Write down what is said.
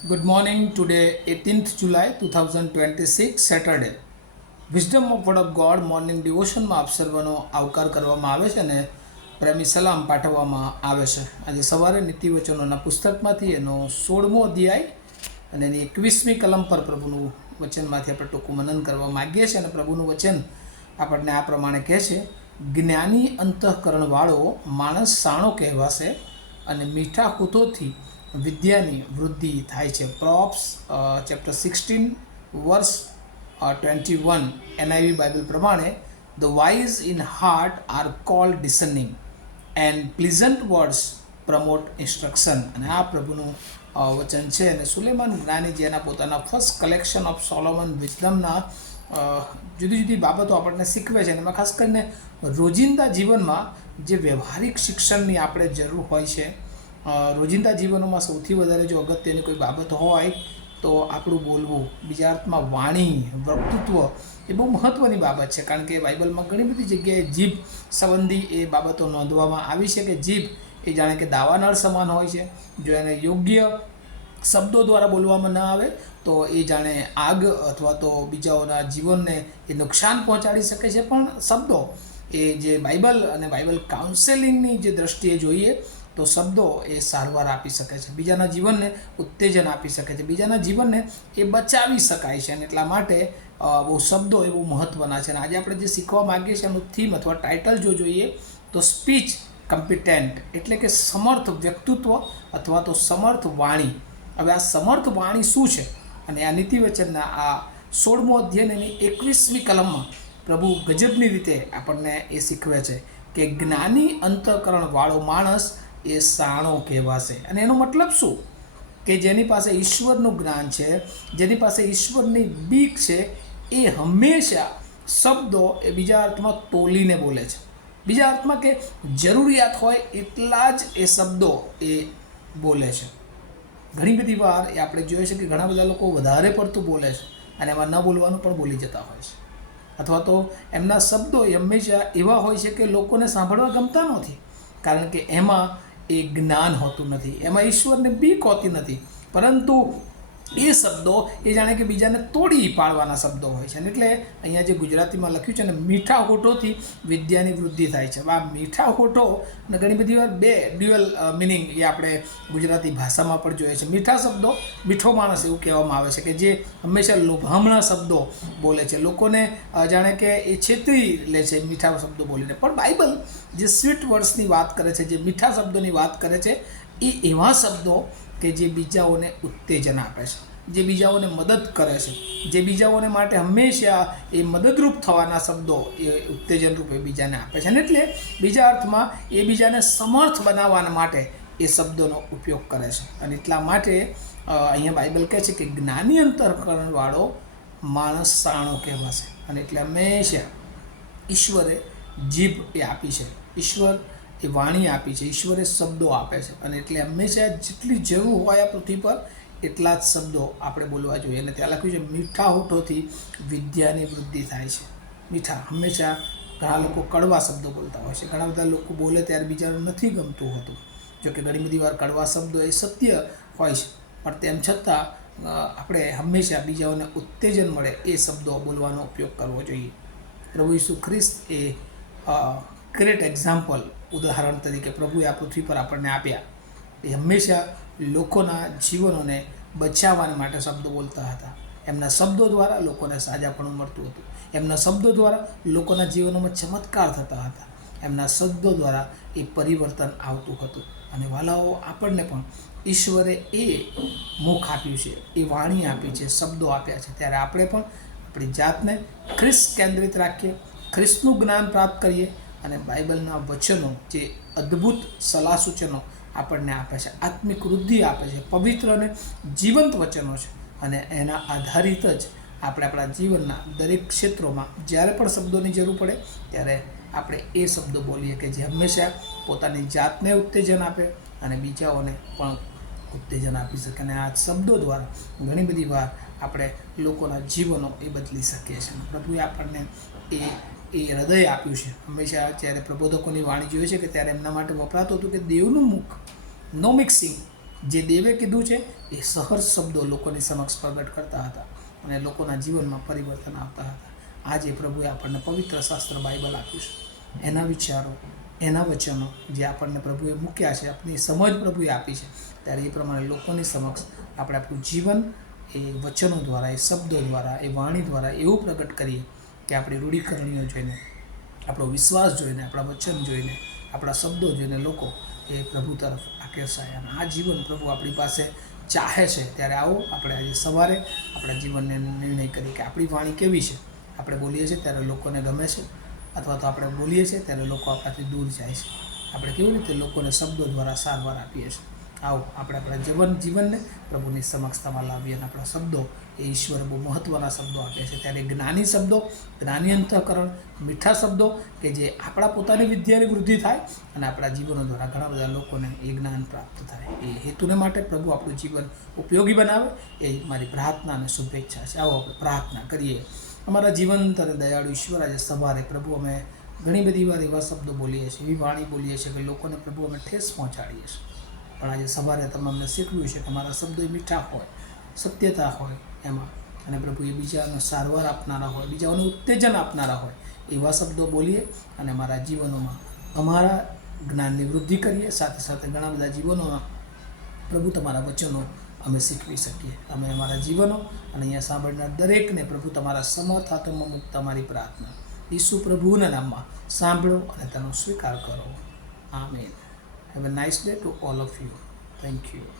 Good morning. Today, 18th July 2026, Saturday. Wisdom of word of God morning ડિવોશનમાં આપ સર્વનો આવકાર કરવામાં આવે છે અને પ્રેમી સલામ પાઠવવામાં આવે છે. આજે સવારે નીતિવચનોના પુસ્તકમાંથી એનો 16મો અધ્યાય અને એની 21મી કલમ પર પ્રભુનું વચનમાંથી આપણે ટૂંકું મનન કરવા માગીએ છીએ. અને પ્રભુનું વચન આપણને આ પ્રમાણે કહે છે, જ્ઞાની અંતઃકરણવાળો માણસ સાણો કહેવાશે અને મીઠા કૂતોથી વિદ્યાની વૃદ્ધિ થાય છે. Proverbs chapter 16 verse 21 NIV Bible પ્રમાણે, the wise in heart are called discerning and pleasant words promote instruction. અને આ પ્રભુનું વચન છે. અને સુલેમાન જ્ઞાની જેના પોતાના ફર્સ્ટ કલેક્શન ઓફ સોલોમન વિઝડમના જુદી જુદી બાબતો આપણને શીખવે છે. અને એમાં ખાસ કરીને રોજિંદા જીવનમાં જે વ્યવહારિક શિક્ષણની આપણે જરૂર હોય છે, રોજિંદા જીવનોમાં સૌથી વધારે જો અગત્યની કોઈ બાબત હોય તો આપણું બોલવું, બીજા અર્થમાં વાણી, વક્તૃત્વ એ બહુ મહત્ત્વની બાબત છે. કારણ કે બાઇબલમાં ઘણી બધી જગ્યાએ જીભ સંબંધી એ બાબતો નોંધવામાં આવી છે કે જીભ એ જાણે કે દાવાનળ સમાન હોય છે. જો એને યોગ્ય શબ્દો દ્વારા બોલવામાં ન આવે તો એ જાણે આગ અથવા તો બીજાઓના જીવનને એ નુકસાન પહોંચાડી શકે છે. પણ શબ્દો એ જે બાઇબલ અને બાઇબલ કાઉન્સેલિંગની જે દ્રષ્ટિએ જોઈએ તો શબ્દો એ સારવાર આપી શકે છે, બીજાના જીવનને ઉત્તેજન આપી શકે છે, બીજાના જીવનને એ બચાવી શકાય છે. અને એટલા માટે બહુ શબ્દો એ બહુ મહત્ત્વના છે. અને આજે આપણે જે શીખવા માગીએ છીએ એનું થીમ અથવા ટાઇટલ જો જોઈએ તો સ્પીચ કમ્પિટેન્ટ, એટલે કે સમર્થ વ્યક્તિત્વ અથવા તો સમર્થ વાણી. હવે આ સમર્થ વાણી શું છે? અને આ નીતિવચનના આ 16મો અધ્યાય એની 21મી કલમમાં પ્રભુ ગજબની રીતે આપણને એ શીખવે છે કે જ્ઞાની અંતઃકરણવાળો માણસ એ સાણો કહેવાશે. અને એનો મતલબ શું? કે જેની પાસે ઈશ્વરનું જ્ઞાન છે, જેની પાસે ઈશ્વરની બીક છે, એ હંમેશા શબ્દો એ બીજા અર્થમાં તોલીને બોલે છે. બીજા અર્થમાં કે જરૂરિયાત હોય એટલા જ એ શબ્દો એ બોલે છે. ઘણી બધી વાર એ આપણે જોઈએ છે કે ઘણા બધા લોકો વધારે પડતું બોલે છે અને એમાં ન બોલવાનું પણ બોલી જતા હોય છે. અથવા તો એમના શબ્દો એ હંમેશા એવા હોય છે કે લોકોને સાંભળવા ગમતા નથી, કારણ કે એમાં એ જ્ઞાન હોતું નથી, એમાં ઈશ્વરને બીક હોતી નથી, પરંતુ એ શબ્દો એ જાણે કે બીજાને તોડી પાડવાના શબ્દો હોય છે. અને એટલે અહીંયા જે ગુજરાતીમાં લખ્યું છે ને, મીઠા હોઠોથી વિદ્યાની વૃદ્ધિ થાય છે. આ મીઠા હોઠો અને ઘણી બધી વાર બે ડ્યુઅલ મિનિંગ એ આપણે ગુજરાતી ભાષામાં પણ જોઈએ છે. મીઠા શબ્દો, મીઠો માણસ એવું કહેવામાં આવે છે કે જે હંમેશા લોભામણા શબ્દો બોલે છે, લોકોને જાણે કે એ છેતરી લે છે મીઠા શબ્દો બોલીને. પણ બાઇબલ જે સ્વીટ વર્ડ્સની વાત કરે છે, જે મીઠા શબ્દોની વાત કરે છે, એ એવા શબ્દો કે જે બીજાઓને ઉત્તેજન આપે છે, જે બીજાઓને મદદ કરે છે, જે બીજાઓને માટે હંમેશા એ મદદરૂપ થવાના શબ્દો એ ઉત્તેજન રૂપે બીજાને આપે છે. અને એટલે બીજા અર્થમાં એ બીજાને સમર્થ બનાવવા માટે એ શબ્દોનો ઉપયોગ કરે છે. અને એટલા માટે અહીંયા બાઇબલ કહે છે કે જ્ઞાની અંતઃકરણવાળો માણસ સાણો કહેવાશે. અને એટલે હંમેશા ઈશ્વરે જીભ એ આપી છે, ઈશ્વર એ વાણી આપી છે, ઈશ્વરે શબ્દો આપે છે. અને એટલે હંમેશા જેટલી જરૂર હોય આ પૃથ્વી પર એટલા જ શબ્દો આપણે બોલવા જોઈએ. અને ત્યાં લખ્યું છે, મીઠા હોઠોથી વિદ્યાની વૃદ્ધિ થાય છે. મીઠા, હંમેશા ઘણા લોકો કડવા શબ્દો બોલતા હોય છે. ઘણા બધા લોકો બોલે ત્યારે બીજાને નથી ગમતું હોતું. જોકે ઘણી બધી વાર કડવા શબ્દો એ સત્ય હોય છે, પણ તેમ છતાં આપણે હંમેશા બીજાઓને ઉત્તેજન મળે એ શબ્દો બોલવાનો ઉપયોગ કરવો જોઈએ. પ્રભુ ઈસુ ખ્રિસ્ત એ ગ્રેટ એક્ઝામ્પલ, ઉદાહરણ તરીકે પ્રભુએ આ પૃથ્વી પર આપણને આપ્યા. એ હંમેશા લોકોના જીવનોને બચાવવા માટે શબ્દો બોલતા હતા. એમના શબ્દો દ્વારા લોકોને સાજાપણું મળતું હતું. એમના શબ્દો દ્વારા લોકોના જીવનોમાં ચમત્કાર થતા હતા. એમના શબ્દો દ્વારા એ પરિવર્તન આવતું હતું. અને વાલાઓ, આપણને પણ ઈશ્વરે એ મુખ આપ્યું છે, એ વાણી આપી છે, શબ્દો આપ્યા છે. ત્યારે આપણે પણ આપણી જાતને ખ્રિસ્ત કેન્દ્રિત રાખીએ, ખ્રિસ્તનું જ્ઞાન પ્રાપ્ત કરીએ અને બાઇબલના વચનો, જે અદ્ભુત સલાહ સૂચનો આપણને આપે છે, આત્મિક વૃદ્ધિ આપે છે, પવિત્ર અને જીવંત વચનો છે. અને એના આધારિત જ આપણે આપણા જીવનના દરેક ક્ષેત્રોમાં જ્યારે પણ શબ્દોની જરૂર પડે ત્યારે આપણે એ શબ્દો બોલીએ કે જે હંમેશા પોતાની જાતને ઉત્તેજન આપે અને બીજાઓને પણ ઉત્તેજન આપી શકે. અને આ શબ્દો દ્વારા ઘણી બધી વાર આપણે લોકોના જીવનો એ બદલી શકીએ છીએ. પ્રભુએ આપણને એ હૃદય આપ્યું છે. હંમેશા જ્યારે પ્રબોધકોની વાણી જોઈએ છે કે ત્યારે એમના માટે વપરાતું હતું કે દેવનું મુખ, નો મિક્સિંગ, જે દેવે કીધું છે એ સહજ શબ્દો લોકોની સમક્ષ પ્રગટ કરતા હતા અને લોકોના જીવનમાં પરિવર્તન આવતા હતા. આજે પ્રભુએ આપણને પવિત્ર શાસ્ત્ર બાઇબલ આપ્યું છે, એના વિચારો, એના વચનો જે આપણને પ્રભુએ મૂક્યા છે, આપણી સમજ પ્રભુએ આપી છે, ત્યારે એ પ્રમાણે લોકોની સમક્ષ આપણે આપણું જીવન એ વચનો દ્વારા, એ શબ્દો દ્વારા, એ વાણી દ્વારા એવું પ્રગટ કરીએ કે આપણી રૂઢિકરણીઓ જોઈને, આપણો વિશ્વાસ જોઈને, આપણા વચન જોઈને, આપણા શબ્દો જોઈને લોકો એ પ્રભુ તરફ આકર્ષાય. અને આ જીવન પ્રભુ આપણી પાસે ચાહે છે. ત્યારે આવો આપણે આજે સવારે આપણા જીવનને નિર્ણય કરીએ કે આપણી વાણી કેવી છે. આપણે બોલીએ છીએ ત્યારે લોકોને ગમે છે, અથવા તો આપણે બોલીએ છીએ ત્યારે લોકો આપણાથી દૂર જાય છે. આપણે કેવી રીતે લોકોને શબ્દો દ્વારા સારવાર આપીએ છીએ. આવો આપણે આપણા જીવનને પ્રભુની સમક્ષતામાં લાવીએ અને આપણા શબ્દો એ ઈશ્વરે બહુ મહત્ત્વના શબ્દો આપે છે. ત્યારે જ્ઞાની શબ્દો, જ્ઞાની અંતઃકરણ, મીઠા શબ્દો કે જે આપણા પોતાની વિદ્યાની વૃદ્ધિ થાય અને આપણા જીવનો દ્વારા ઘણા બધા લોકોને એ જ્ઞાન પ્રાપ્ત થાય, એ હેતુને માટે પ્રભુ આપણું જીવન ઉપયોગી બનાવે, એ મારી પ્રાર્થના અને શુભેચ્છા છે. આવો આપણે પ્રાર્થના કરીએ. અમારા જીવંત અને દયાળુ ઈશ્વર, આજે સવારે પ્રભુ અમે ઘણી બધી વાર એવા શબ્દો બોલીએ છીએ, એવી વાણી બોલીએ છીએ કે લોકોને પ્રભુ અમે ઠેસ પહોંચાડીએ છીએ. પણ આજે સવારે તમે અમને શીખવ્યું છે કે મારા શબ્દો એ મીઠા હોય, સત્યતા હોય એમાં, અને પ્રભુ એ બીજાને સારવાર આપનારા હોય, બીજાઓને ઉત્તેજન આપનારા હોય, એવા શબ્દો બોલીએ અને મારા જીવનોમાં અમારા જ્ઞાનની વૃદ્ધિ કરીએ. સાથે સાથે ઘણા બધા જીવનોમાં પ્રભુ તમારા વચનો અમે શીખવી શકીએ. અમે અમારા જીવનો અને અહીંયા સાંભળનાર દરેકને પ્રભુ તમારા સમર્થ હાથોમાં મૂકતા મારી પ્રાર્થના ઈસુ પ્રભુના નામમાં સાંભળો અને તેનો સ્વીકાર કરો. Amen. Have a nice day to all of you. Thank you.